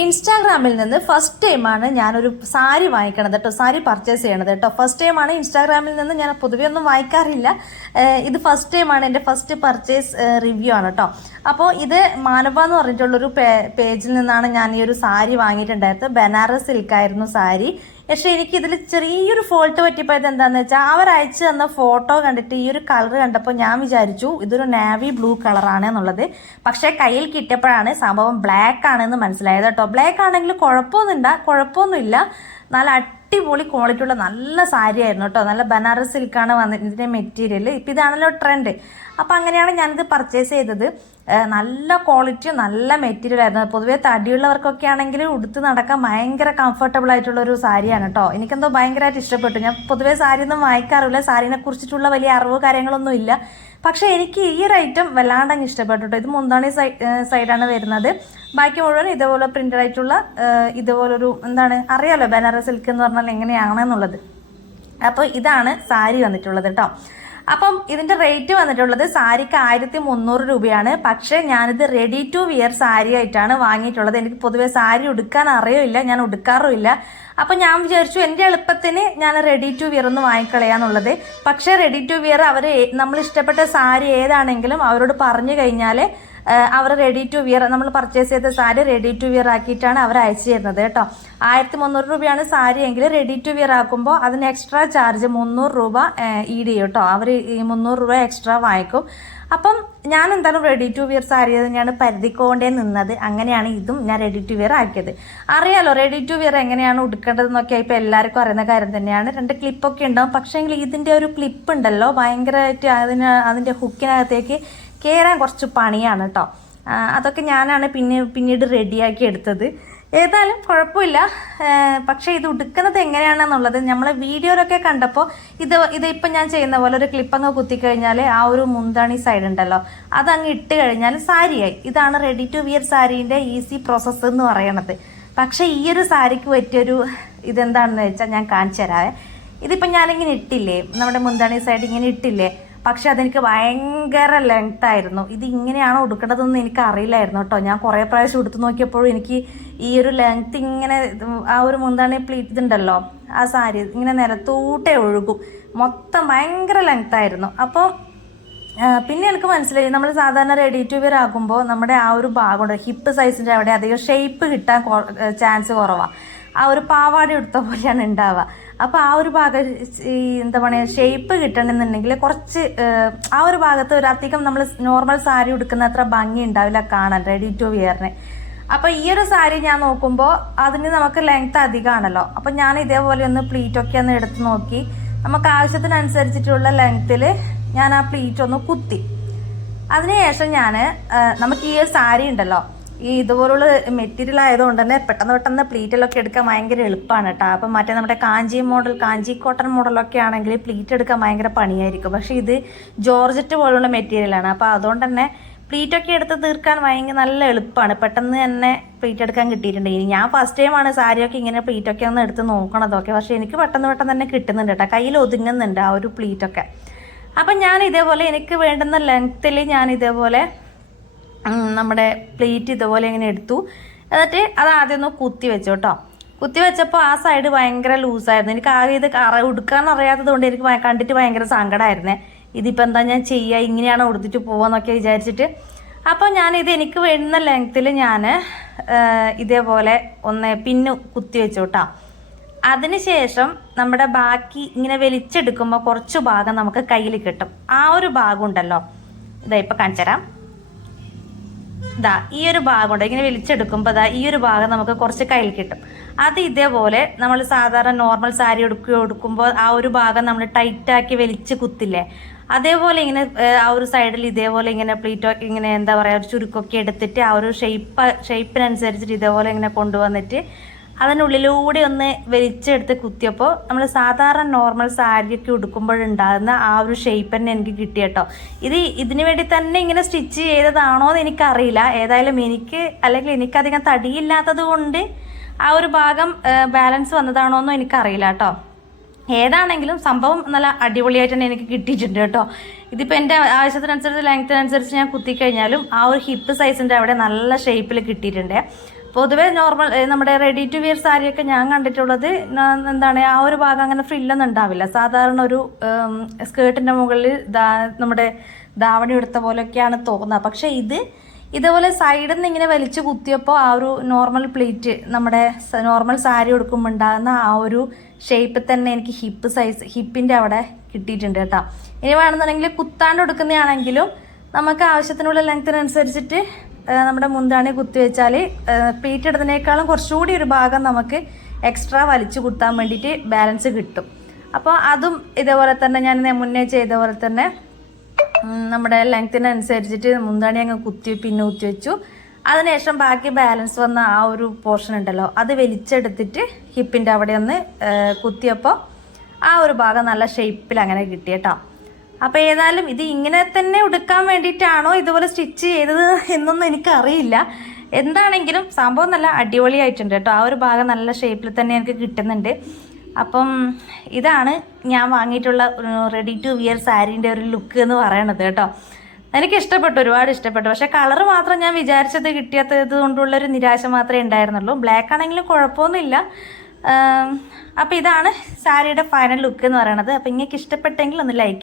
ഇൻസ്റ്റാഗ്രാമിൽ നിന്ന് ഫസ്റ്റ് ടൈമാണ് ഞാനൊരു സാരി വാങ്ങിക്കണത് കേട്ടോ, സാരി പർച്ചേസ് ചെയ്യണത് കേട്ടോ. ഫസ്റ്റ് ടൈമാണ് ഇൻസ്റ്റാഗ്രാമിൽ നിന്ന്, ഞാൻ പൊതുവെ ഒന്നും വാങ്ങിക്കാറില്ല. ഇത് ഫസ്റ്റ് ടൈമാണ്, എൻ്റെ ഫസ്റ്റ് പർച്ചേസ് റിവ്യൂ ആണ് കേട്ടോ. അപ്പോൾ ഇത് മാനവ എന്ന് പറഞ്ഞിട്ടുള്ളൊരു പേജിൽ നിന്നാണ് ഞാൻ ഈ ഒരു സാരി വാങ്ങിയിട്ടുണ്ടായത്. ബനാറസ് സിൽക്കായിരുന്നു സാരി. പക്ഷെ എനിക്ക് ഇതിൽ ചെറിയൊരു ഫോൾട്ട് പറ്റിപ്പോയത് എന്താണെന്ന് വെച്ചാൽ, അവർ അയച്ചു തന്ന ഫോട്ടോ കണ്ടിട്ട് ഈ ഒരു കളർ കണ്ടപ്പോൾ ഞാൻ വിചാരിച്ചു ഇതൊരു നാവി ബ്ലൂ കളറാണ് എന്നുള്ളത്. പക്ഷേ കയ്യിൽ കിട്ടിയപ്പോഴാണ് സംഭവം ബ്ലാക്ക് ആണെന്ന് മനസ്സിലായത് കേട്ടോ. ബ്ലാക്ക് ആണെങ്കിൽ കുഴപ്പമൊന്നുമില്ല. നല്ല അടിപൊളി ക്വാളിറ്റി ഉള്ള നല്ല സാരി ആയിരുന്നു കേട്ടോ. നല്ല ബനാറസ് സിൽക്കാണ് വന്നിട്ട് ഇതിൻ്റെ മെറ്റീരിയൽ. ഇപ്പം ഇതാണല്ലോ ട്രെൻഡ്. അപ്പം അങ്ങനെയാണ് ഞാനിത് പർച്ചേസ് ചെയ്തത്. നല്ല ക്വാളിറ്റിയും നല്ല മെറ്റീരിയൽ ആയിരുന്നു. പൊതുവേ തടിയുള്ളവർക്കൊക്കെ ആണെങ്കിൽ ഉടുത്ത് നടക്കാൻ ഭയങ്കര കംഫർട്ടബിൾ ആയിട്ടുള്ളൊരു സാരിയാണ് കേട്ടോ. എനിക്കെന്തോ ഭയങ്കരമായിട്ട് ഇഷ്ടപ്പെട്ടു. ഞാൻ പൊതുവേ സാരിയൊന്നും വാങ്ങിക്കാറില്ല, സാരീനെ കുറിച്ചിട്ടുള്ള വലിയ അറിവ് കാര്യങ്ങളൊന്നും ഇല്ല. പക്ഷേ എനിക്ക് ഈ ഒരു ഐറ്റം വല്ലാണ്ടങ്ങ് ഇഷ്ടപ്പെട്ടു കേട്ടോ. ഇത് മുന്താണി സൈഡാണ് വരുന്നത്. ബാക്കി മുഴുവൻ ഇതേപോലെ പ്രിന്റഡ് ആയിട്ടുള്ള ഇതുപോലൊരു അറിയാലോ ബനാറസ് സിൽക്ക് എന്ന് പറഞ്ഞാൽ എങ്ങനെയാണെന്നുള്ളത്. അപ്പോൾ ഇതാണ് സാരി വന്നിട്ടുള്ളത് കേട്ടോ. അപ്പം ഇതിന്റെ റേറ്റ് വന്നിട്ടുള്ളത് സാരിക്ക് 1300 രൂപയാണ്. പക്ഷെ ഞാനിത് റെഡി ടു വിയർ സാരി ആയിട്ടാണ് വാങ്ങിയിട്ടുള്ളത്. എനിക്ക് പൊതുവെ സാരി ഉടുക്കാൻ അറിയില്ല, ഞാൻ ഉടുക്കാറുമില്ല. അപ്പൊ ഞാൻ വിചാരിച്ചു എൻ്റെ എളുപ്പത്തിന് ഞാൻ റെഡി ടു വിയർ ഒന്ന് വാങ്ങിക്കളയാന്നുള്ളത്. പക്ഷെ റെഡി ടു വിയർ അവർ നമ്മൾ ഇഷ്ടപ്പെട്ട സാരി ഏതാണെങ്കിലും അവരോട് പറഞ്ഞു കഴിഞ്ഞാൽ അവർ റെഡി ടു വിയർ, നമ്മൾ പർച്ചേസ് ചെയ്ത സാരി റെഡി ടു വിയർ ആക്കിയിട്ടാണ് അവർ അയച്ചു തരുന്നത് കേട്ടോ. 1300 രൂപയാണ് സാരി എങ്കിൽ റെഡി ടു വിയർ ആക്കുമ്പോൾ അതിന് എക്സ്ട്രാ ചാർജ് 300 രൂപ ഈട് ചെയ്യും കേട്ടോ. അവർ ഈ 300 രൂപ എക്സ്ട്രാ വാങ്ങിക്കും. അപ്പം ഞാൻ എന്തായാലും റെഡി ടു വിയർ സാരി തന്നെയാണ് പരുതിക്കൊണ്ടേ നിന്നത്. അങ്ങനെയാണ് ഇതും ഞാൻ റെഡി ടു വിയർ ആക്കിയത്. അറിയാലോ റെഡി ടു വിയർ എങ്ങനെയാണ് ഉടുക്കേണ്ടതെന്നൊക്കെ ഇപ്പം എല്ലാവർക്കും അറിയുന്ന കാര്യം തന്നെയാണ്. 2 ക്ലിപ്പൊക്കെ ഉണ്ടാവും. പക്ഷേങ്കിൽ ഇതിൻ്റെ ഒരു ക്ലിപ്പ് ഉണ്ടല്ലോ ഭയങ്കരമായിട്ട് അതിൻ്റെ ഹുക്കിനകത്തേക്ക് കയറാൻ കുറച്ച് പണിയാണ് കേട്ടോ. അതൊക്കെ ഞാനാണ് പിന്നീട് റെഡിയാക്കി എടുത്തത്. ഏതായാലും കുഴപ്പമില്ല. പക്ഷേ ഇത് ഉടുക്കുന്നത് എങ്ങനെയാണെന്നുള്ളത് നമ്മൾ വീഡിയോയിലൊക്കെ കണ്ടപ്പോൾ ഇതിപ്പം ഞാൻ ചെയ്യുന്ന പോലെ ഒരു ക്ലിപ്പങ്ങ് കുത്തിക്കഴിഞ്ഞാൽ ആ ഒരു മുന്താണി സൈഡ് ഉണ്ടല്ലോ അതങ്ങ് ഇട്ട് കഴിഞ്ഞാൽ സാരിയായി. ഇതാണ് റെഡി ടു വിയർ സാരീൻ്റെ ഈസി പ്രോസസ്സ് എന്ന് പറയണത്. പക്ഷേ ഈ ഒരു സാരിക്ക് പറ്റിയൊരു ഇതെന്താണെന്ന് വെച്ചാൽ ഞാൻ കാണിച്ചു തരാവേ. ഇതിപ്പം ഞാനിങ്ങനെ ഇട്ടില്ലേ, നമ്മുടെ മുന്താണി സൈഡ് ഇങ്ങനെ ഇട്ടില്ലേ, പക്ഷെ അതെനിക്ക് ഭയങ്കര ലെങ്ത് ആയിരുന്നു. ഇത് ഇങ്ങനെയാണോ ഉടുക്കേണ്ടതെന്ന് എനിക്ക് അറിയില്ലായിരുന്നു കേട്ടോ. ഞാൻ കുറേ പ്രാവശ്യം ഉടുത്ത് നോക്കിയപ്പോഴും എനിക്ക് ഈ ഒരു ലെങ്ത് ഇങ്ങനെ ആ ഒരു മുന്താണി പ്ലീറ്റ് ഇതുണ്ടല്ലോ ആ സാരി ഇങ്ങനെ നിലത്തൂട്ടേ ഒഴുകും. മൊത്തം ഭയങ്കര ലെങ്ത് ആയിരുന്നു. അപ്പോൾ പിന്നെ എനിക്ക് മനസ്സിലായി നമ്മൾ സാധാരണ റെഡി ടു വിയർ ആക്കുമ്പോൾ നമ്മുടെ ആ ഒരു ഭാഗമുണ്ട് ഹിപ്പ് സൈസിൻ്റെ അവിടെ അധികം ഷേപ്പ് കിട്ടാൻ ചാൻസ് കുറവാണ്. ആ ഒരു പാവാടി എടുത്ത പോലെയാണ് ഉണ്ടാവുക. അപ്പോൾ ആ ഒരു ഭാഗം ഈ ഷേപ്പ് കിട്ടണമെന്നുണ്ടെങ്കിൽ കുറച്ച് ആ ഒരു ഭാഗത്ത് ഒരു അധികം നമ്മൾ നോർമൽ സാരി ഉടുക്കുന്ന അത്ര ഭംഗി ഉണ്ടാവില്ല കാണാൻ റെഡി ടു വിയറിന്. അപ്പോൾ ഈ ഒരു സാരി ഞാൻ നോക്കുമ്പോൾ അതിന് നമുക്ക് ലെങ്ത് അധികമാണല്ലോ. അപ്പോൾ ഞാൻ ഇതേപോലെ ഒന്ന് പ്ലീറ്റൊക്കെ ഒന്ന് എടുത്ത് നോക്കി നമുക്ക് ആവശ്യത്തിനനുസരിച്ചിട്ടുള്ള ലെങ്ത്തിൽ ഞാൻ ആ പ്ലീറ്റ് ഒന്ന് കുത്തി. അതിനുശേഷം നമുക്ക് ഈ ഒരു സാരി ഉണ്ടല്ലോ ഈ ഇതുപോലുള്ള മെറ്റീരിയൽ ആയതുകൊണ്ട് തന്നെ പെട്ടെന്ന് പ്ലീറ്റിലൊക്കെ എടുക്കാൻ ഭയങ്കര എളുപ്പമാണ് കേട്ടോ. അപ്പം മറ്റേ നമ്മുടെ കാഞ്ചി കോട്ടൺ മോഡലൊക്കെ ആണെങ്കിൽ പ്ലീറ്റ് എടുക്കാൻ ഭയങ്കര പണിയായിരിക്കും. പക്ഷേ ഇത് ജോർജറ്റ് പോലുള്ള മെറ്റീരിയലാണ്. അപ്പോൾ അതുകൊണ്ട് തന്നെ പ്ലീറ്റൊക്കെ എടുത്ത് തീർക്കാൻ ഭയങ്കര നല്ല എളുപ്പമാണ്. പെട്ടെന്ന് തന്നെ പ്ലീറ്റ് എടുക്കാൻ കിട്ടിയിട്ടുണ്ട്. ഇനി ഞാൻ ഫസ്റ്റ് ടൈമാണ് സാരിയൊക്കെ ഇങ്ങനെ പ്ലീറ്റൊക്കെ ഒന്ന് എടുത്ത് നോക്കണതൊക്കെ. പക്ഷേ എനിക്ക് പെട്ടെന്ന് തന്നെ കിട്ടുന്നുണ്ട് കേട്ടോ, കയ്യിൽ ഒതുങ്ങുന്നുണ്ട് ആ ഒരു പ്ലീറ്റൊക്കെ. അപ്പം ഞാൻ ഇതേപോലെ എനിക്ക് വേണ്ടുന്ന ലെങ്ത്തിൽ ഞാൻ ഇതേപോലെ നമ്മുടെ പ്ലേറ്റ് ഇതുപോലെ ഇങ്ങനെ എടുത്തു. എന്നിട്ട് അത് ആദ്യം ഒന്ന് കുത്തി വെച്ചു കേട്ടോ. കുത്തി വെച്ചപ്പോൾ ആ സൈഡ് ഭയങ്കര ലൂസായിരുന്നു. എനിക്ക് ആകെ ഇത് ഉടുക്കാൻ അറിയാത്തത് കൊണ്ട് എനിക്ക് കണ്ടിട്ട് ഭയങ്കര സങ്കടമായിരുന്നേ. ഇതിപ്പോൾ എന്താ ഞാൻ ചെയ്യുക, ഇങ്ങനെയാണ് ഉടുത്തിട്ട് പോവാന്നൊക്കെ വിചാരിച്ചിട്ട്. അപ്പോൾ ഞാനിത് എനിക്ക് വേണ്ടുന്ന ലെങ്ത്തിൽ ഞാൻ ഇതേപോലെ ഒന്ന് പിന്ന് കുത്തി വെച്ചു കേട്ടോ. അതിനുശേഷം നമ്മുടെ ബാക്കി ഇങ്ങനെ വലിച്ചെടുക്കുമ്പോൾ കുറച്ച് ഭാഗം നമുക്ക് കയ്യിൽ കിട്ടും. ആ ഒരു ഭാഗം ഉണ്ടല്ലോ, ഇതാ ഇപ്പം കാണിച്ചു തരാം. ഈ ഒരു ഭാഗമുണ്ട് ഇങ്ങനെ വലിച്ചെടുക്കുമ്പോൾ ഈ ഒരു ഭാഗം നമുക്ക് കുറച്ച് കയ്യിൽ കിട്ടും. അത് ഇതേപോലെ നമ്മൾ സാധാരണ നോർമൽ സാരി ഉടുക്കുമ്പോൾ ആ ഒരു ഭാഗം നമ്മൾ ടൈറ്റാക്കി വലിച്ച് കുത്തില്ലേ, അതേപോലെ ഇങ്ങനെ ആ ഒരു സൈഡിൽ ഇതേപോലെ ഇങ്ങനെ പ്ലീറ്റോ ഇങ്ങനെ ഒരു ചുരുക്കൊക്കെ എടുത്തിട്ട് ആ ഒരു ഷേപ്പിനനുസരിച്ചിട്ട് ഇതേപോലെ ഇങ്ങനെ കൊണ്ടുവന്നിട്ട് അതിനുള്ളിലൂടെ ഒന്ന് വലിച്ചെടുത്ത് കുത്തിയപ്പോൾ നമ്മൾ സാധാരണ നോർമൽ സാരിയൊക്കെ ഉടുക്കുമ്പോഴുണ്ടാകുന്ന ആ ഒരു ഷേപ്പ് തന്നെ എനിക്ക് കിട്ടി കേട്ടോ. ഇതിന് വേണ്ടി തന്നെ ഇങ്ങനെ സ്റ്റിച്ച് ചെയ്തതാണോ എന്ന് എനിക്കറിയില്ല. ഏതായാലും എനിക്കധികം തടിയില്ലാത്തത് കൊണ്ട് ആ ഒരു ഭാഗം ബാലൻസ് വന്നതാണോ എന്നും എനിക്കറിയില്ല കേട്ടോ. ഏതാണെങ്കിലും സംഭവം നല്ല അടിപൊളിയായിട്ട് തന്നെ എനിക്ക് കിട്ടിയിട്ടുണ്ട് കേട്ടോ. ഇതിപ്പോൾ എൻ്റെ ആവശ്യത്തിനനുസരിച്ച് ലെങ്ത്തിനനുസരിച്ച് ഞാൻ കുത്തിക്കഴിഞ്ഞാലും ആ ഒരു ഹിപ്പ് സൈസിൻ്റെ അവിടെ നല്ല ഷേപ്പിൽ കിട്ടിയിട്ടുണ്ട്. പൊതുവേ നോർമൽ നമ്മുടെ റെഡി ടു വെയർ സാരിയൊക്കെ ഞാൻ കണ്ടിട്ടുള്ളത് എന്താണ് ആ ഒരു ഭാഗം അങ്ങനെ ഫ്രില്ലൊന്നും ഉണ്ടാവില്ല. സാധാരണ ഒരു സ്കേർട്ടിൻ്റെ മുകളിൽ നമ്മുടെ ധാവണി എടുത്ത പോലെയൊക്കെയാണ് തോന്നുക. പക്ഷേ ഇതേപോലെ സൈഡിൽ നിന്ന് ഇങ്ങനെ വലിച്ചു കുത്തിയപ്പോൾ ആ ഒരു നോർമൽ പ്ലീറ്റ് നമ്മുടെ നോർമൽ സാരി ഉടുക്കുമ്പോൾ ഉണ്ടാകുന്ന ആ ഒരു ഷേപ്പിൽ തന്നെ എനിക്ക് ഹിപ്പിൻ്റെ അവിടെ കിട്ടിയിട്ടുണ്ട് കേട്ടോ. ഇനി വേണമെന്നുണ്ടെങ്കിൽ കുത്താണ്ട് എടുക്കുന്നതാണെങ്കിലും നമുക്ക് ആവശ്യത്തിനുള്ള ലെങ്ത്തിനനുസരിച്ചിട്ട് നമ്മുടെ മുന്താണി കുത്തി വെച്ചാൽ പ്ലീറ്റ് ഇടുന്നതിനേക്കാളും കുറച്ചുകൂടി ഒരു ഭാഗം നമുക്ക് എക്സ്ട്രാ വലിച്ചു കുത്താൻ വേണ്ടിയിട്ട് ബാലൻസ് കിട്ടും. അപ്പോൾ അതും ഇതേപോലെ തന്നെ ഞാൻ മുന്നേ ചെയ്ത പോലെ തന്നെ നമ്മുടെ ലെങ്ത്തിനനുസരിച്ചിട്ട് മുന്താണി അങ്ങ് കുത്തി വെച്ചു. അതിനുശേഷം ബാക്കി ബാലൻസ് വന്ന ആ ഒരു പോർഷൻ ഉണ്ടല്ലോ അത് വലിച്ചെടുത്തിട്ട് ഹിപ്പിൻ്റെ അവിടെ ഒന്ന് കുത്തിയപ്പോൾ ആ ഒരു ഭാഗം നല്ല ഷേപ്പിൽ അങ്ങനെ കിട്ടി കേട്ടോ. അപ്പോൾ ഏതായാലും ഇത് ഇങ്ങനെ തന്നെ ഉടുക്കാൻ വേണ്ടിയിട്ടാണോ ഇതുപോലെ സ്റ്റിച്ച് ചെയ്തത് എന്നൊന്നും എനിക്കറിയില്ല. എന്താണെങ്കിലും സംഭവം നല്ല അടിപൊളിയായിട്ടുണ്ട് കേട്ടോ. ആ ഒരു ഭാഗം നല്ല ഷേപ്പിൽ തന്നെ എനിക്ക് കിട്ടുന്നുണ്ട്. അപ്പം ഇതാണ് ഞാൻ വാങ്ങിയിട്ടുള്ള റെഡി ടു വിയർ സാരീൻ്റെ ഒരു ലുക്ക് എന്ന് പറയണത് കേട്ടോ. എനിക്ക് ഇഷ്ടപ്പെട്ടു, ഒരുപാട് ഇഷ്ടപ്പെട്ടു. പക്ഷേ കളറ് മാത്രം ഞാൻ വിചാരിച്ചത് കിട്ടിയാത്തത് കൊണ്ടുള്ളൊരു നിരാശ മാത്രമേ ഉണ്ടായിരുന്നുള്ളൂ. ബ്ലാക്ക് ആണെങ്കിലും കുഴപ്പമൊന്നുമില്ല. അപ്പോൾ ഇതാണ് സാരിയുടെ ഫൈനൽ ലുക്ക് എന്ന് പറയണത്. അപ്പോൾ നിങ്ങൾക്ക് ഇഷ്ടപ്പെട്ടെങ്കിൽ ഒന്ന് ലൈക്ക്